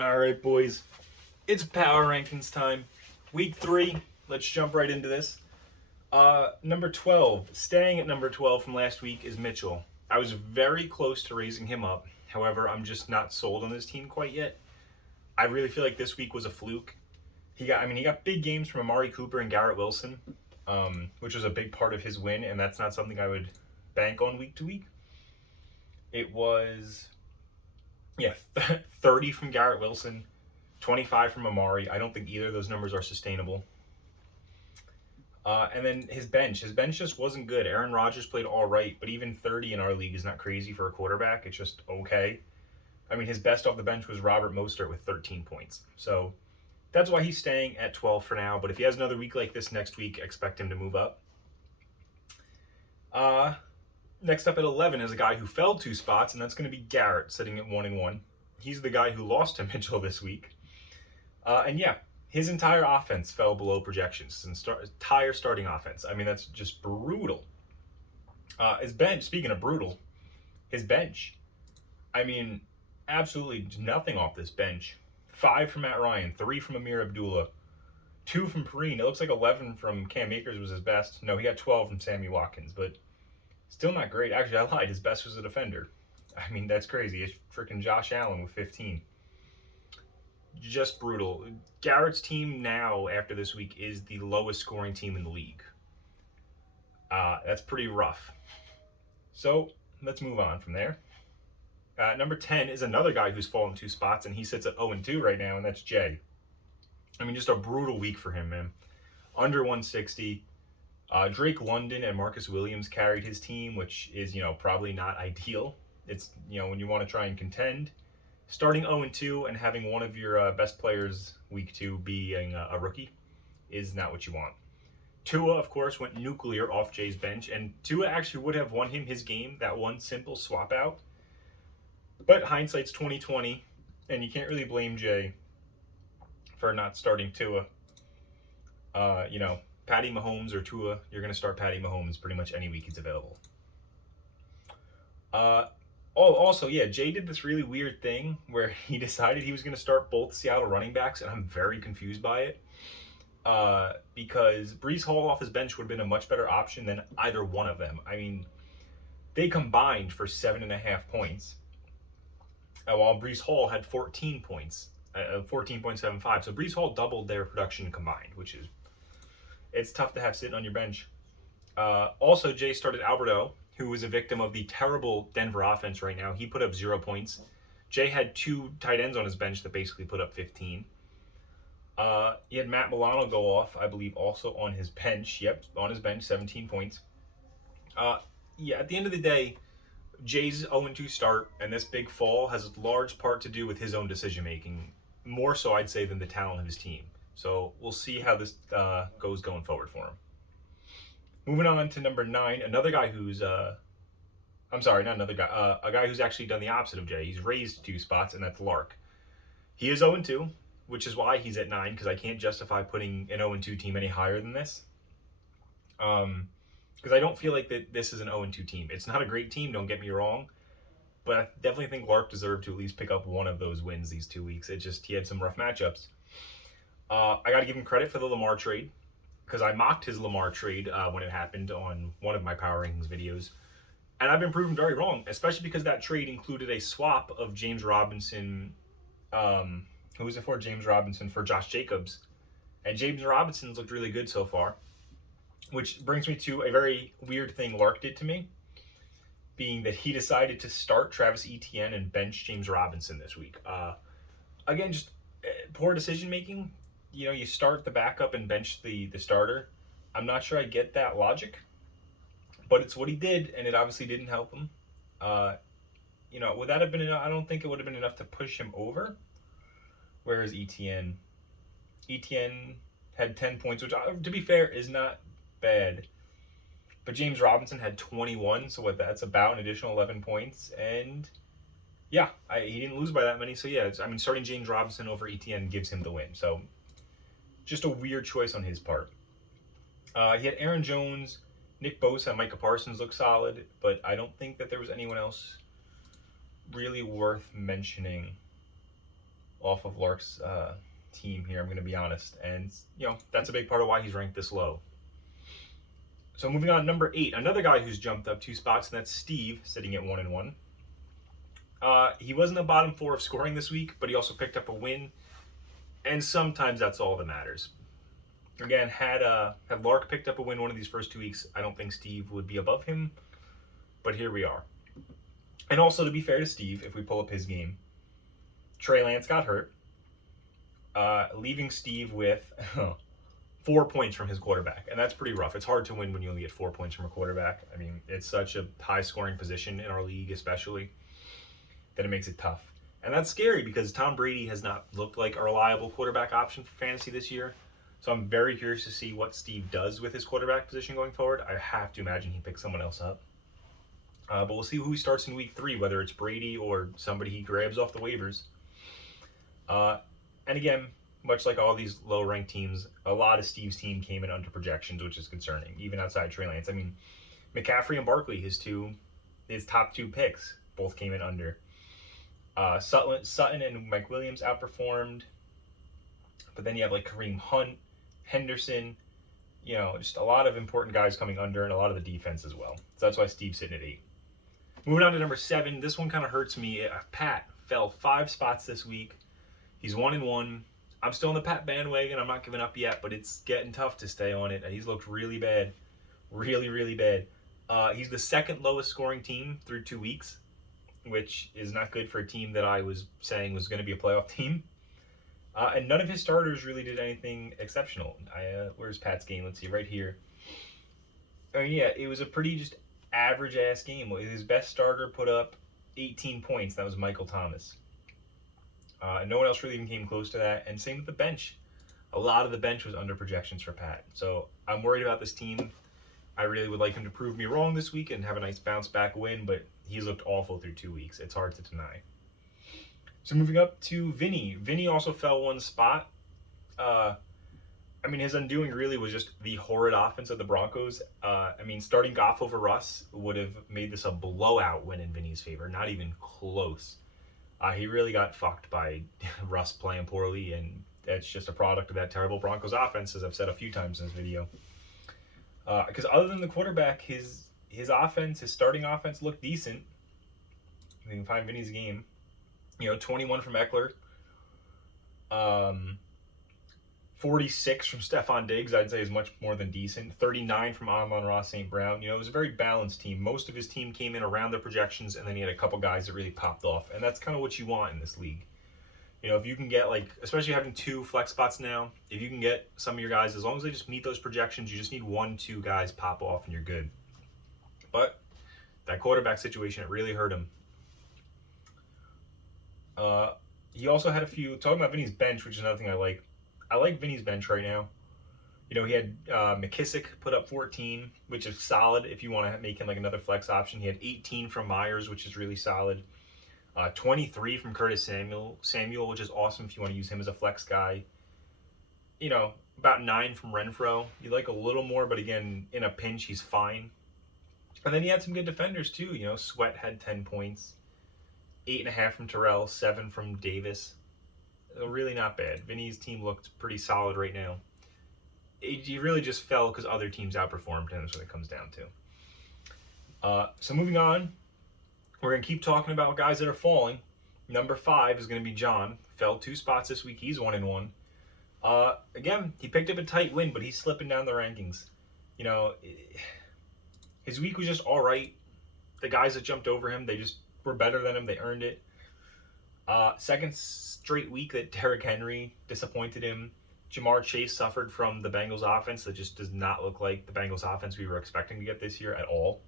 All right, boys. It's power rankings time. Week 3. Let's jump right into this. Number 12. Staying at number 12 from last week is Mitchell. I was very close to raising him up. However, I'm just not sold on this team quite yet. I really feel like this week was a fluke. He got big games from Amari Cooper and Garrett Wilson, which was a big part of his win, and that's not something I would bank on week to week. It was, yeah, 30 from Garrett Wilson, 25 from Amari. I don't think either of those numbers are sustainable. And then his bench. His bench just wasn't good. Aaron Rodgers played all right, but even 30 in our league is not crazy for a quarterback. It's just okay. I mean, his best off the bench was Robert Mostert with 13 points. So that's why he's staying at 12 for now. But if he has another week like this next week, expect him to move up. Next up at 11 is a guy who fell 2 spots, and that's going to be Garrett, sitting at 1-1. He's the guy who lost to Mitchell this week. And yeah, his entire offense fell below projections. Entire starting offense. I mean, that's just brutal. His bench, speaking of brutal, his bench. I mean, absolutely nothing off this bench. 5 from Matt Ryan, 3 from Amir Abdullah, 2 from Perine. It looks like 11 from Cam Akers was his best. No, he got 12 from Sammy Watkins, but still not great. Actually, I lied. His best was a defender. I mean, that's crazy. It's freaking Josh Allen with 15. Just brutal. Garrett's team now, after this week, is the lowest scoring team in the league. That's pretty rough. So, let's move on from there. Number 10 is another guy who's fallen 2 spots, and he sits at 0-2 right now, and that's Jay. I mean, just a brutal week for him, man. Under 160. Drake London and Marcus Williams carried his team, which is, probably not ideal. It's, when you want to try and contend. Starting 0-2 and having one of your best players week 2 being a rookie is not what you want. Tua, of course, went nuclear off Jay's bench, and Tua actually would have won him his game, that one simple swap out. But hindsight's 2020, and you can't really blame Jay for not starting Tua. Patty Mahomes or Tua, you're going to start Patty Mahomes pretty much any week he's available. Jay did this really weird thing where he decided he was going to start both Seattle running backs, and I'm very confused by it. Because Breece Hall off his bench would have been a much better option than either one of them. I mean, they combined for 7.5 points, while Breece Hall had 14 points, 14.75. So Breece Hall doubled their production combined, which is, it's tough to have sitting on your bench. Also, Jay started Alberto, who was a victim of the terrible Denver offense right now. He put up 0 points. Jay had 2 tight ends on his bench that basically put up 15. He had Matt Milano go off, I believe, also on his bench. Yep, on his bench, 17 points. At the end of the day, Jay's 0-2 start and this big fall has a large part to do with his own decision-making. More so, I'd say, than the talent of his team. So we'll see how this goes going forward for him. Moving on to number 9, another guy who's, a guy who's actually done the opposite of Jay. He's raised 2 spots, and that's Lark. He is 0-2, which is why he's at 9, because I can't justify putting an 0-2 team any higher than this. Because I don't feel like that this is an 0-2 team. It's not a great team, don't get me wrong, but I definitely think Lark deserved to at least pick up one of those wins these 2 weeks. He had some rough matchups. I got to give him credit for the Lamar trade, because I mocked his Lamar trade when it happened on one of my Power Rankings videos. And I've been proven very wrong, especially because that trade included a swap of James Robinson, who was it for? James Robinson for Josh Jacobs. And James Robinson's looked really good so far, which brings me to a very weird thing Lark did to me, being that he decided to start Travis Etienne and bench James Robinson this week. Again, just poor decision-making. You start the backup and bench the starter. I'm not sure I get that logic, but it's what he did, and it obviously didn't help him. Would that have been enough? I don't think it would have been enough to push him over. Whereas Etienne had 10 points, which, to be fair, is not bad. But James Robinson had 21, so that's about an additional 11 points. And yeah, he didn't lose by that many. So yeah, starting James Robinson over Etienne gives him the win. So just a weird choice on his part. He had Aaron Jones, Nick Bosa, and Micah Parsons look solid, but I don't think that there was anyone else really worth mentioning off of Lark's team here, I'm going to be honest. And, that's a big part of why he's ranked this low. So moving on, number 8, another guy who's jumped up 2 spots, and that's Steve, sitting at 1-1. He was in the bottom 4 of scoring this week, but he also picked up a win, and sometimes that's all that matters. Again, had Lark picked up a win one of these first 2 weeks, I don't think Steve would be above him, but here we are. And also, to be fair to Steve, if we pull up his game, Trey Lance got hurt, leaving Steve with 4 points from his quarterback, and that's pretty rough. It's hard to win when you only get 4 points from a quarterback. I mean, it's such a high-scoring position in our league, especially, that it makes it tough. And that's scary because Tom Brady has not looked like a reliable quarterback option for fantasy this year. So I'm very curious to see what Steve does with his quarterback position going forward. I have to imagine he picks someone else up. But we'll see who he starts in week 3, whether it's Brady or somebody he grabs off the waivers. And again, much like all these low-ranked teams, a lot of Steve's team came in under projections, which is concerning, even outside Trey Lance. I mean, McCaffrey and Barkley, his top 2 picks, both came in under. Sutton and Mike Williams outperformed. But then you have like Kareem Hunt, Henderson, just a lot of important guys coming under, and a lot of the defense as well. So that's why Steve's sitting at 8. Moving on to number 7, this one kind of hurts me. Pat fell 5 spots this week. He's 1-1. I'm still on the Pat bandwagon. I'm not giving up yet, but it's getting tough to stay on it. He's looked really bad. Really, really bad. He's the second lowest scoring team through 2 weeks, which is not good for a team that I was saying was going to be a playoff team. And none of his starters really did anything exceptional. Where's Pat's game? Let's see, right here. I mean, yeah, it was a pretty just average-ass game. His best starter put up 18 points. That was Michael Thomas. And no one else really even came close to that. And same with the bench. A lot of the bench was under projections for Pat. So I'm worried about this team. I really would like him to prove me wrong this week and have a nice bounce-back win, but he's looked awful through 2 weeks. It's hard to deny. So moving up to Vinny. Vinny also fell 1 spot. His undoing really was just the horrid offense of the Broncos. Starting Goff over Russ would have made this a blowout win in Vinny's favor. Not even close. He really got fucked by Russ playing poorly, and that's just a product of that terrible Broncos offense, as I've said a few times in this video. Because other than the quarterback, his offense, his starting offense looked decent. You can find Vinny's game. 21 from Eckler. 46 from Stephon Diggs, I'd say is much more than decent. 39 from Amon-Ra St. Brown. It was a very balanced team. Most of his team came in around their projections, and then he had a couple guys that really popped off. And that's kind of what you want in this league. If you can get, especially having 2 flex spots now, if you can get some of your guys, as long as they just meet those projections, you just need 1-2 guys pop off and you're good. But that quarterback situation, it really hurt him. He also had a few, talking about Vinny's bench, which is another thing I like. I like Vinny's bench right now. He had McKissick put up 14, which is solid if you want to make him like another flex option. He had 18 from Myers, which is really solid. 23 from Curtis Samuel, which is awesome if you want to use him as a flex guy. About 9 from Renfro. You like a little more, but again, in a pinch, he's fine. And then he had some good defenders too. Sweat had 10 points. 8.5 from Terrell, 7 from Davis. Really not bad. Vinny's team looked pretty solid right now. He really just fell because other teams outperformed him, is what it comes down to. So moving on, we're going to keep talking about guys that are falling. Number 5 is going to be John. Fell 2 spots this week. He's 1-1. Again, he picked up a tight win, but he's slipping down the rankings. His week was just all right. The guys that jumped over him, they just were better than him. They earned it. Second straight week that Derrick Henry disappointed him. Jamar Chase suffered from the Bengals offense that just does not look like the Bengals offense we were expecting to get this year at all.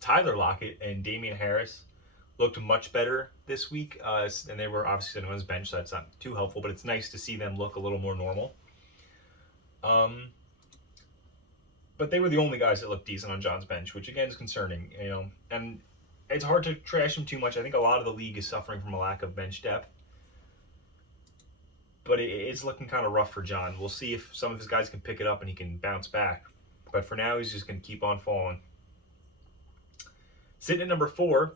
Tyler Lockett and Damian Harris looked much better this week, and they were obviously on his bench, so that's not too helpful, but it's nice to see them look a little more normal. But they were the only guys that looked decent on John's bench, which again is concerning, and it's hard to trash him too much. I think a lot of the league is suffering from a lack of bench depth. But it's looking kind of rough for John. We'll see if some of his guys can pick it up and he can bounce back. But for now, he's just going to keep on falling. Sitting at number 4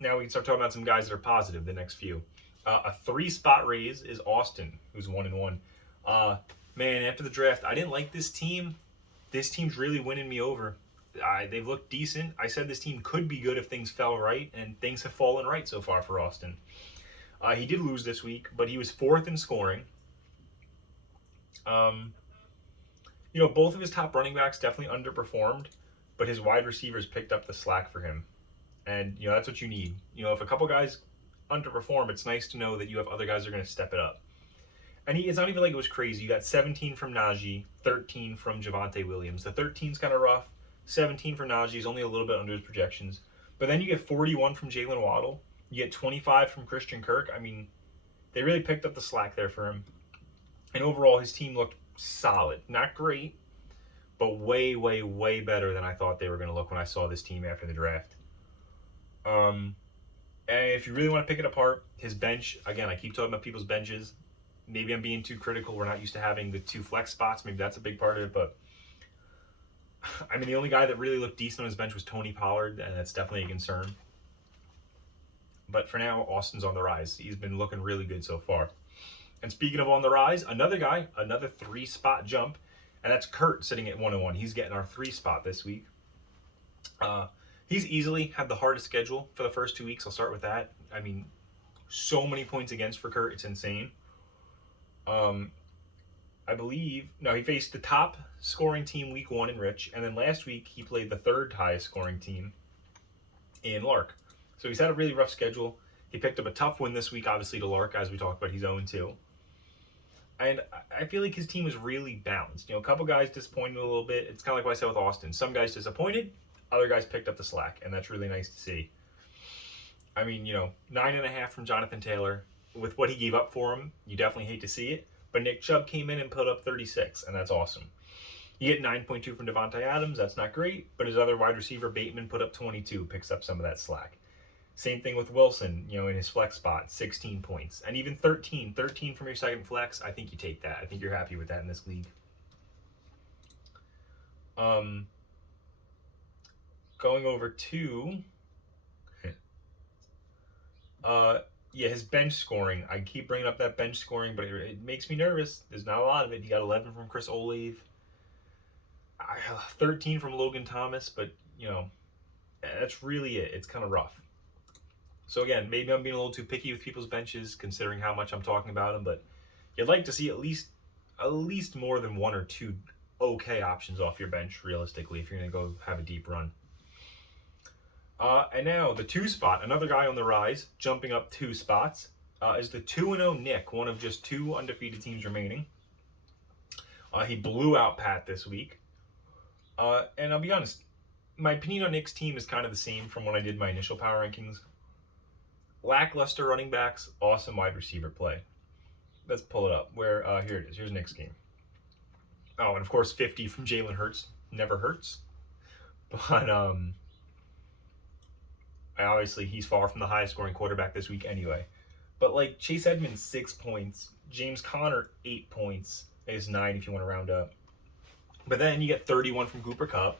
Now we can start talking about some guys that are positive. The next few, a 3-spot raise is Austin, who's 1-1. Man, after the draft, I didn't like this team. This team's really winning me over. They've looked decent. I said this team could be good if things fell right, and things have fallen right so far for Austin. He did lose this week, but he was 4th in scoring. Both of his top running backs definitely underperformed, but his wide receivers picked up the slack for him. And, that's what you need. If a couple guys underperform, it's nice to know that you have other guys that are going to step it up. And it's not even like it was crazy. You got 17 from Najee, 13 from Javonte Williams. The 13's kind of rough. 17 for Najee is only a little bit under his projections. But then you get 41 from Jalen Waddle. You get 25 from Christian Kirk. I mean, they really picked up the slack there for him. And overall, his team looked solid. Not great, but way, way, way better than I thought they were going to look when I saw this team after the draft. And if you really want to pick it apart, his bench, again, I keep talking about people's benches. Maybe I'm being too critical. We're not used to having the 2 flex spots. Maybe that's a big part of it, but I mean, the only guy that really looked decent on his bench was Tony Pollard, and that's definitely a concern. But for now, Austin's on the rise. He's been looking really good so far. And speaking of on the rise, another guy, another 3-spot jump, and that's Kurt sitting at 1-1. He's getting our 3-spot this week. He's easily had the hardest schedule for the first 2 weeks. I'll start with that. I mean, so many points against for Kurt. It's insane. I believe, he faced the top scoring team week 1 in Rich, and then last week he played the 3rd highest scoring team in Lark. So he's had a really rough schedule. He picked up a tough win this week, obviously, to Lark, as we talked about. He's 0-2. And I feel like his team was really balanced. A couple guys disappointed a little bit. It's kind of like what I said with Austin. Some guys disappointed, other guys picked up the slack, and that's really nice to see. I mean, 9.5 from Jonathan Taylor. With what he gave up for him, you definitely hate to see it. But Nick Chubb came in and put up 36, and that's awesome. You get 9.2 from Devontae Adams. That's not great, but his other wide receiver, Bateman, put up 22, picks up some of that slack. Same thing with Wilson, in his flex spot, 16 points. And even 13 from your second flex, I think you take that. I think you're happy with that in this league. Going over to... his bench scoring. I keep bringing up that bench scoring, but it makes me nervous. There's not a lot of it. He got 11 from Chris Olave. 13 from Logan Thomas, but, that's really it. It's kind of rough. So again, maybe I'm being a little too picky with people's benches, considering how much I'm talking about them, but you'd like to see at least more than 1 or 2 okay options off your bench, realistically, if you're going to go have a deep run. And now the 2 spot, another guy on the rise, jumping up 2 spots, is the 2-0 Nick, one of just 2 undefeated teams remaining. He blew out Pat this week. And I'll be honest, my opinion on Nick's team is kind of the same from when I did my initial power rankings. Lackluster running backs, awesome wide receiver play. Let's pull it up. Here it is. Here's Nick's game. Oh, and of course 50 from Jalen Hurts. Never hurts. But obviously he's far from the highest scoring quarterback this week anyway. But Chase Edmonds, 6 points. James Conner, 8 points. I guess 9 if you want to round up. But then you get 31 from Cooper Kupp.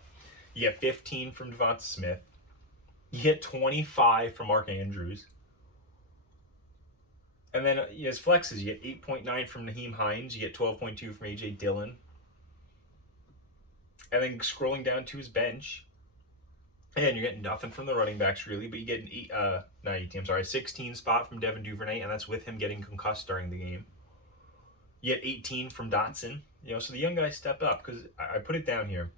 You get 15 from Devonta Smith. You get 25 from Mark Andrews. And then his flexes, you get 8.9 from Nyheim Hines. You get 12.2 from A.J. Dillon. And then scrolling down to his bench, and you're getting nothing from the running backs really, but you get an 16 spot from Devin Duvernay, and that's with him getting concussed during the game. You get 18 from Dotson. So the young guys stepped up, because I put it down here.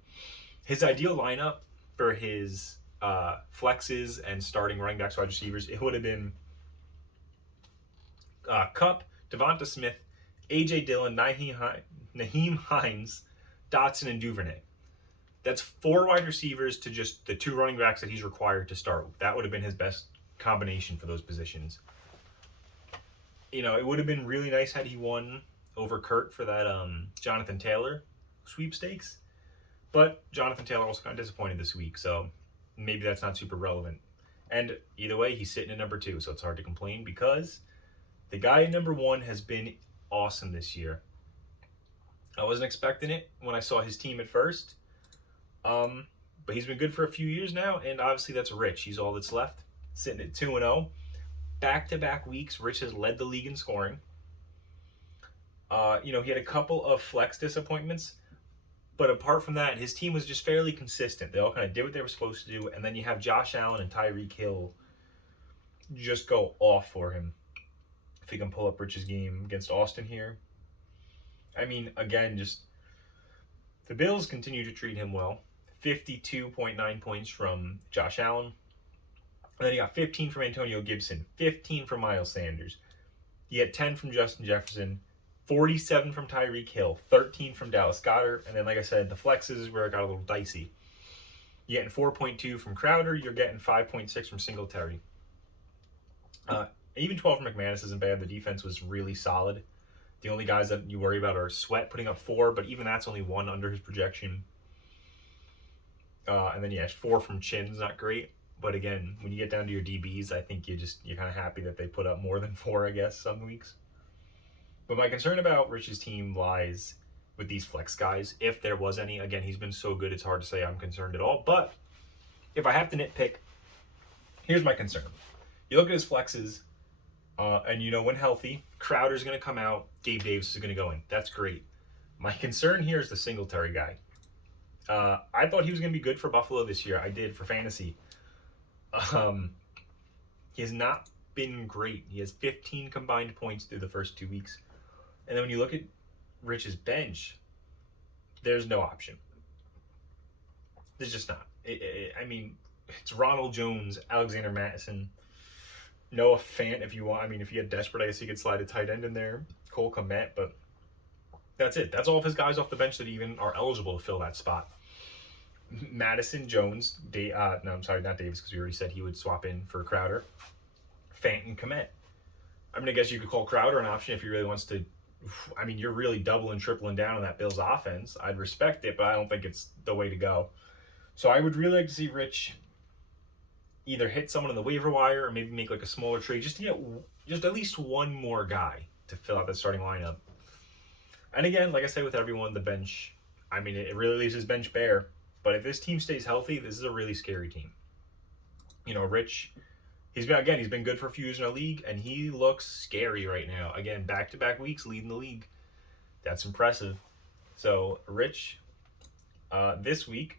His ideal lineup for his flexes and starting running backs, wide receivers, it would have been Kupp, Devonta Smith, A.J. Dillon, Nyheim Hines, Dotson, and Duvernay. That's 4 wide receivers to just the 2 running backs that he's required to start. That would have been his best combination for those positions. It would have been really nice had he won over Kurt for that Jonathan Taylor sweepstakes. But Jonathan Taylor also kind of disappointed this week, so maybe that's not super relevant. And either way, he's sitting at number 2, so it's hard to complain because the guy at number 1 has been awesome this year. I wasn't expecting it when I saw his team at first. But he's been good for a few years now, and obviously that's Rich. He's all that's left. sitting at 2-0. Back-to-back weeks, Rich has led the league in scoring. He had a couple of flex disappointments, but apart from that, his team was just fairly consistent. They all kind of did what they were supposed to do, and then you have Josh Allen and Tyreek Hill just go off for him. If he can pull up Rich's game against Austin here. I mean, again, just the Bills continue to treat him well. 52.9 points from Josh Allen. And then he got 15 from Antonio Gibson, 15 from Miles Sanders. He had 10 from Justin Jefferson, 47 from Tyreek Hill, 13 from Dallas Goedert, and then, like I said, the flexes is where it got a little dicey. You're getting 4.2 from Crowder, you're getting 5.6 from Singletary. Even 12 from McManus isn't bad. The defense was really solid. The only guys that you worry about are Sweat putting up 4, but even that's only 1 under his projection. And then, 4 from Chin's not great. But again, when you get down to your DBs, I think you're kind of happy that they put up more than 4, I guess, some weeks. But my concern about Rich's team lies with these flex guys, if there was any. Again, he's been so good, it's hard to say I'm concerned at all. But if I have to nitpick, here's my concern. You look at his flexes, and when healthy, Crowder's going to come out, Gabe Davis is going to go in. That's great. My concern here is the Singletary guy. I thought he was going to be good for Buffalo this year. I did for fantasy. He has not been great. He has 15 combined points through the first 2 weeks. And then when you look at Rich's bench, there's no option. There's just not. It's Ronald Jones, Alexander Mattison, Noah Fant if you want. If you get desperate, I guess you could slide a tight end in there, Cole Kmet, but that's it. That's all of his guys off the bench that even are eligible to fill that spot. Madison, Jones, not Davis, because we already said he would swap in for Crowder, Fant, and Kmet. I guess you could call Crowder an option if he really wants to. You're really doubling, tripling down on that Bills offense. I'd respect it, but I don't think it's the way to go. So I would really like to see Rich either hit someone on the waiver wire or maybe make like a smaller trade just to get just at least one more guy to fill out the starting lineup. And again, like I said with everyone, the bench, it really leaves his bench bare. But if this team stays healthy, this is a really scary team. Rich, he's been good for a few years in the league, and he looks scary right now. Again, back-to-back weeks leading the league. That's impressive. So, Rich, this week,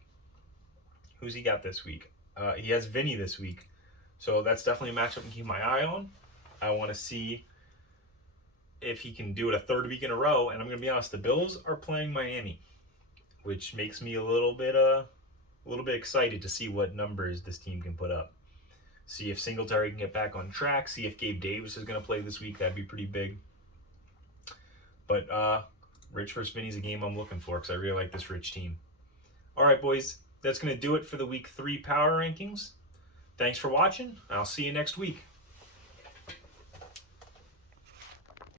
who's he got this week? He has Vinny this week. So that's definitely a matchup I can keep my eye on. I want to see if he can do it a third week in a row. And I'm going to be honest, the Bills are playing Miami, which makes me a little bit excited to see what numbers this team can put up. See if Singletary can get back on track. See if Gabe Davis is going to play this week. That'd be pretty big. But Rich versus Vinny's a game I'm looking for because I really like this Rich team. All right, boys. That's going to do it for the Week 3 Power Rankings. Thanks for watching. I'll see you next week.